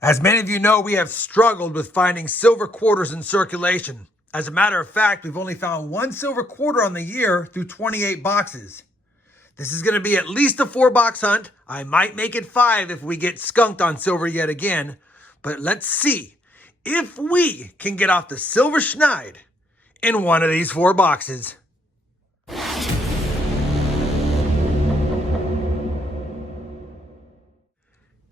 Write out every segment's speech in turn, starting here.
As many of you know, we have struggled with finding silver quarters in circulation. As a matter of fact, we've only found one silver quarter on the year through 28 boxes. This is going to be at least a 4-box hunt. I might make it 5 if we get skunked on silver yet again. But let's see if we can get off the silver schneid in one of these 4 boxes.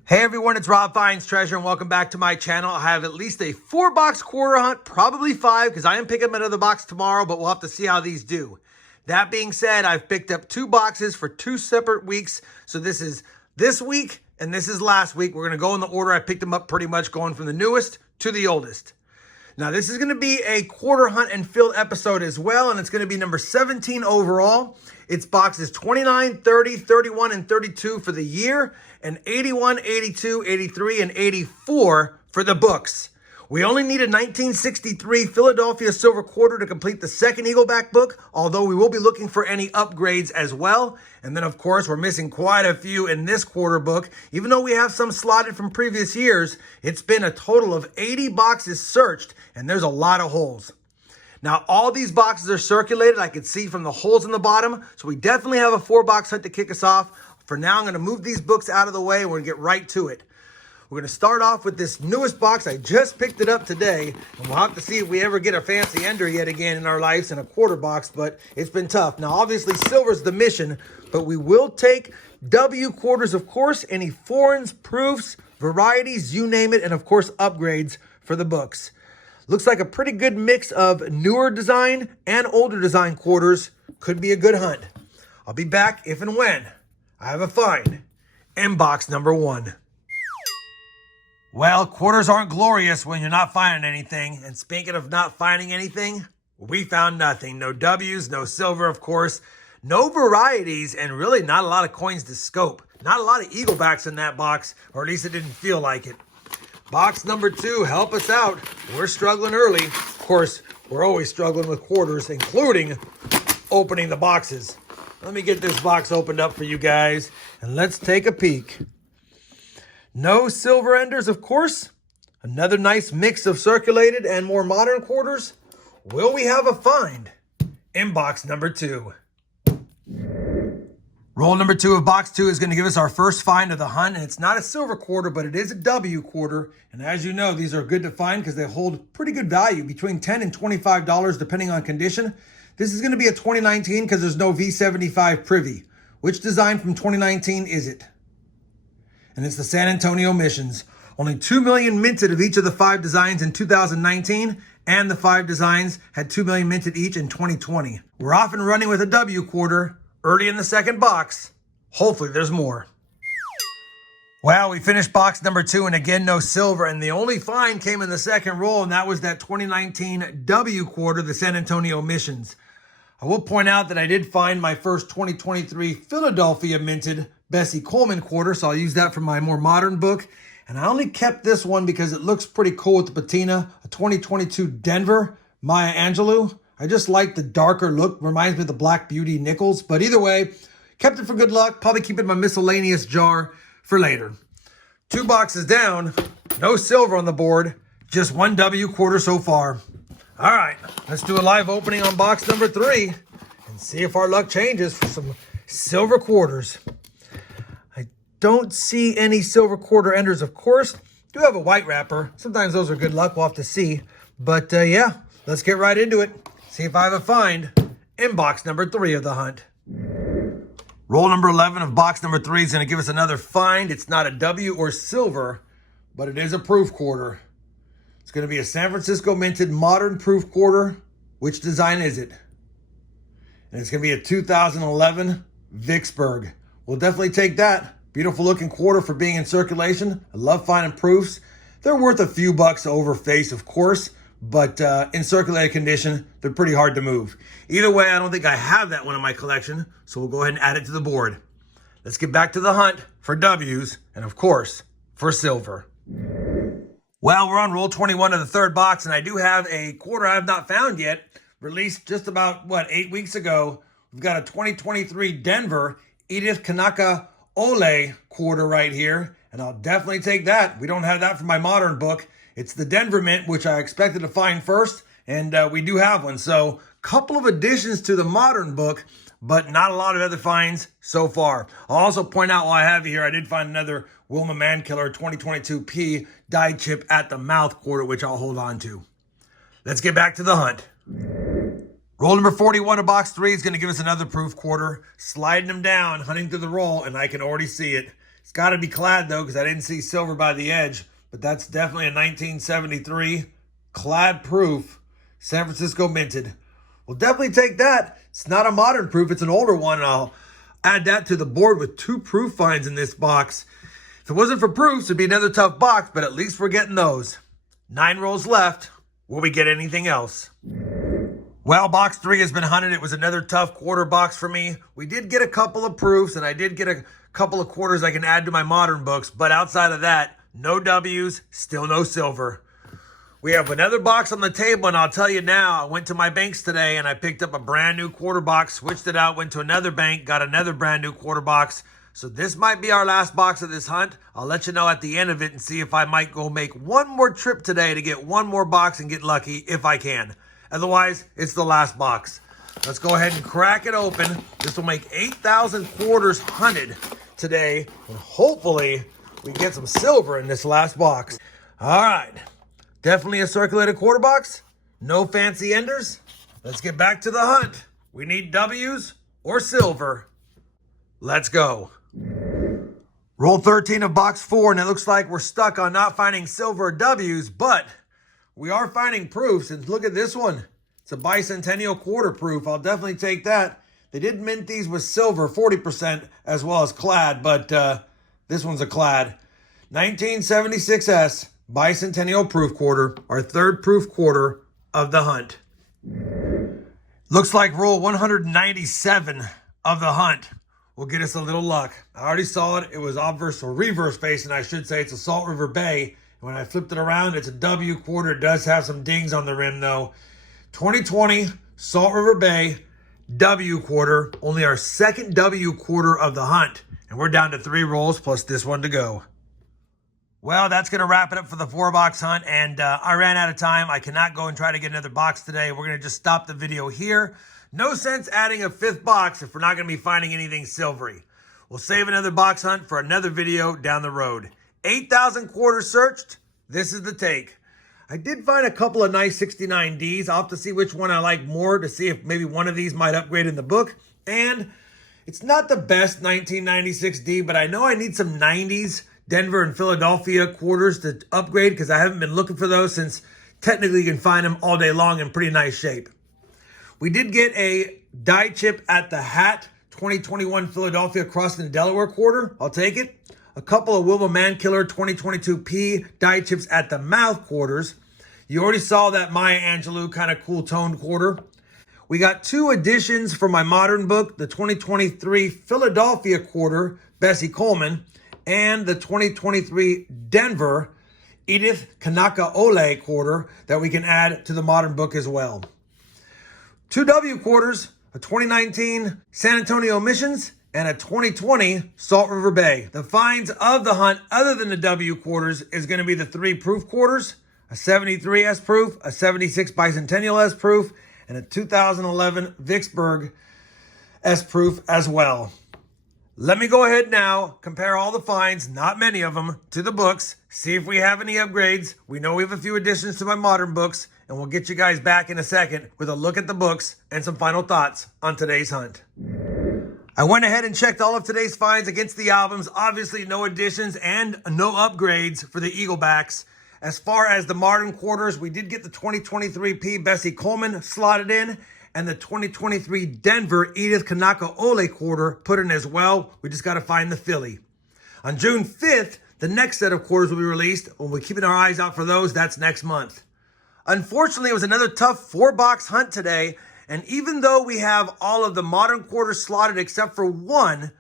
Hey everyone, it's RobFindsTreasure and welcome back to my channel. I have at least a 4-box quarter hunt, probably 5 because I am picking up another box tomorrow, but we'll have to see how these do. That being said, I've picked up 2 boxes for 2 separate weeks. So this is this week and this is last week. We're going to go in the order I picked them up, pretty much going from the newest to the oldest. Now this is going to be a quarter hunt and field episode as well, and it's going to be number 17 overall. It's boxes 29, 30, 31, and 32 for the year, and 81, 82, 83, and 84 for the books. We only need a 1963 Philadelphia silver quarter to complete the second Eagleback book, although we will be looking for any upgrades as well. And then, of course, we're missing quite a few in this quarter book. Even though we have some slotted from previous years, it's been a total of 80 boxes searched, and there's a lot of holes. Now, all these boxes are circulated. I can see from the holes in the bottom, so we definitely have a 4-box hunt to kick us off. For now, I'm going to move these books out of the way, and we're going to get right to it. We're going to start off with this newest box. I just picked it up today, and we'll have to see if we ever get a fancy ender yet again in our lives in a quarter box, but it's been tough. Now, obviously, silver's the mission, but we will take W quarters, of course, any foreigns, proofs, varieties, you name it, and, of course, upgrades for the books. Looks like a pretty good mix of newer design and older design quarters. Could be a good hunt. I'll be back if and when I have a find in box number 1. Well, quarters aren't glorious when you're not finding anything. And speaking of not finding anything, we found nothing. No W's, no silver, of course. No varieties, and really not a lot of coins to scope. Not a lot of Eaglebacks in that box, or at least it didn't feel like it. Box number 2, help us out. We're struggling early. Of course, we're always struggling with quarters, including opening the boxes. Let me get this box opened up for you guys, and let's take a peek. No silver enders, of course. Another nice mix of circulated and more modern quarters. Will we have a find in box number 2? Roll number 2 of box 2 is going to give us our first find of the hunt, and it's not a silver quarter, but it is a W quarter. And as you know, these are good to find because they hold pretty good value, between $10 and $25 depending on condition. This is going to be a 2019 because there's no V75 privy. Which design from 2019 is it? And it's the San Antonio Missions. Only 2 million minted of each of the 5 designs in 2019, and the 5 designs had 2 million minted each in 2020. We're off and running with a W quarter early in the second box. Hopefully there's more. Well, we finished box number 2, and again, no silver. And the only find came in the second roll, and that was that 2019 W quarter, the San Antonio Missions. I will point out that I did find my first 2023 Philadelphia minted Bessie Coleman quarter, so I'll use that for my more modern book. And I only kept this one because it looks pretty cool with the patina, a 2022 Denver Maya Angelou. I just like the darker look, reminds me of the Black Beauty Nichols. But either way, kept it for good luck, probably keep it in my miscellaneous jar for later. 2 boxes down, no silver on the board, just 1 W quarter so far. All right, let's do a live opening on box number 3 and see if our luck changes for some silver quarters. I don't see any silver quarter enders, of course. Do have a white wrapper. Sometimes those are good luck. We'll have to see. But yeah, let's get right into it. See if I have a find in box number 3 of the hunt. Roll number 11 of box number 3 is going to give us another find. It's not a W or silver, but it is a proof quarter. It's going to be a San Francisco minted modern proof quarter. Which design is it? And it's going to be a 2011 Vicksburg. We'll definitely take that. Beautiful looking quarter for being in circulation. I love finding proofs. They're worth a few bucks over face, of course, but in circulated condition, they're pretty hard to move. Either way, I don't think I have that one in my collection, so we'll go ahead and add it to the board. Let's get back to the hunt for W's and, of course, for silver. Well, we're on roll 21 of the 3rd box, and I do have a quarter I have not found yet, released just about, 8 weeks ago. We've got a 2023 Denver Edith Kanaka Ole quarter right here. and I'll definitely take that. We don't have that for my modern book. It's the Denver Mint, which I expected to find first, and we do have one. So couple of additions to the modern book, but not a lot of other finds so far. I'll also point out while I have you here, I did find another Wilma Mankiller 2022P die chip at the mouth quarter, which I'll hold on to. Let's get back to the hunt. Roll number 41 of box 3 is going to give us another proof quarter. Sliding them down, hunting through the roll, and I can already see it. It's got to be clad, though, because I didn't see silver by the edge. But that's definitely a 1973 clad proof, San Francisco minted. We'll definitely take that. It's not a modern proof. It's an older one. I'll add that to the board with 2 proof finds in this box. If it wasn't for proofs, it'd be another tough box, but at least we're getting those. 9 rolls left. Will we get anything else? Well, box 3 has been hunted. It was another tough quarter box for me. We did get a couple of proofs, and I did get a couple of quarters I can add to my modern books. But outside of that, no W's, still no silver. We have another box on the table, and I'll tell you now, I went to my banks today, and I picked up a brand new quarter box, switched it out, went to another bank, got another brand new quarter box. So this might be our last box of this hunt. I'll let you know at the end of it and see if I might go make one more trip today to get one more box and get lucky if I can. Otherwise, it's the last box. Let's go ahead and crack it open. This will make 8,000 quarters hunted today. And hopefully, we get some silver in this last box. All right. Definitely a circulated quarter box. No fancy enders. Let's get back to the hunt. We need W's or silver. Let's go. Roll 13 of box 4, and it looks like we're stuck on not finding silver or W's, but we are finding proofs, and look at this one. It's a bicentennial quarter proof. I'll definitely take that. They did mint these with silver, 40%, as well as clad, but this one's a clad. 1976S bicentennial proof quarter, our 3rd proof quarter of the hunt. Looks like roll 197 of the hunt will get us a little luck. I already saw it. It was obverse or reverse face, and I should say it's a Salt River Bay. When I flipped it around, it's a W quarter. It does have some dings on the rim, though. 2020 Salt River Bay W quarter. Only our 2nd W quarter of the hunt. And we're down to 3 rolls plus this one to go. Well, that's going to wrap it up for the 4-box hunt. And I ran out of time. I cannot go and try to get another box today. We're going to just stop the video here. No sense adding a 5th box if we're not going to be finding anything silvery. We'll save another box hunt for another video down the road. 8,000 quarters searched. This is the take. I did find a couple of nice 69Ds. I'll have to see which one I like more to see if maybe one of these might upgrade in the book. And it's not the best 1996D, but I know I need some 90s Denver and Philadelphia quarters to upgrade because I haven't been looking for those since technically you can find them all day long in pretty nice shape. We did get a die chip at the hat 2021 Philadelphia Croston Delaware quarter. I'll take it. A couple of Wilma Mankiller 2022P die chips at the mouth quarters. You already saw that Maya Angelou kind of cool toned quarter. We got 2 additions for my modern book, the 2023 Philadelphia quarter, Bessie Coleman, and the 2023 Denver Edith Kanaka-Ole quarter that we can add to the modern book as well. 2 W quarters, a 2019 San Antonio Missions, and a 2020 Salt River Bay. The finds of the hunt, other than the W quarters, is going to be the 3 proof quarters, a 73 S proof, a 76 Bicentennial S proof, and a 2011 Vicksburg S proof as well. Let me go ahead now, compare all the finds, not many of them, to the books, see if we have any upgrades. We know we have a few additions to my modern books, and we'll get you guys back in a second with a look at the books and some final thoughts on today's hunt. I went ahead and checked all of today's finds against the albums. Obviously, no additions and no upgrades for the Eaglebacks. As far as the modern quarters, we did get the 2023P Bessie Coleman slotted in and the 2023 Denver Edith Kanaka-Ole quarter put in as well. We just got to find the Philly. On June 5th, the next set of quarters will be released. We'll be keeping our eyes out for those. That's next month. Unfortunately, it was another tough 4-box hunt today. And even though we have all of the modern quarters slotted except for one,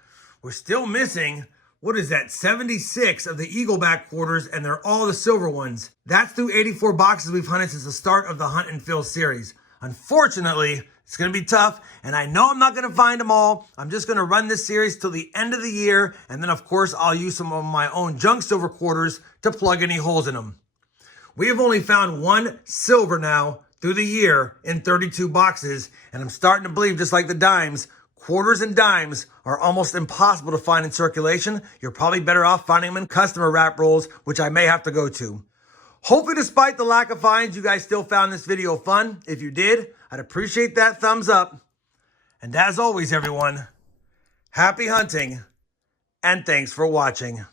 we're still missing, what is that, 76 of the Eagleback quarters, and they're all the silver ones. That's through 84 boxes we've hunted since the start of the Hunt and Fill series. Unfortunately, It's going to be tough, and I know I'm not going to find them all. I'm just going to run this series till the end of the year, and then, of course, I'll use some of my own junk silver quarters to plug any holes in them. We have only found one silver now through the year in 32 boxes, and I'm starting to believe, just like the dimes, quarters and dimes are almost impossible to find in circulation. You're probably better off finding them in customer wrap rolls, which I may have to go to. Hopefully, despite the lack of finds, you guys still found this video fun. If you did, I'd appreciate that thumbs up. And as always, everyone, happy hunting, and thanks for watching.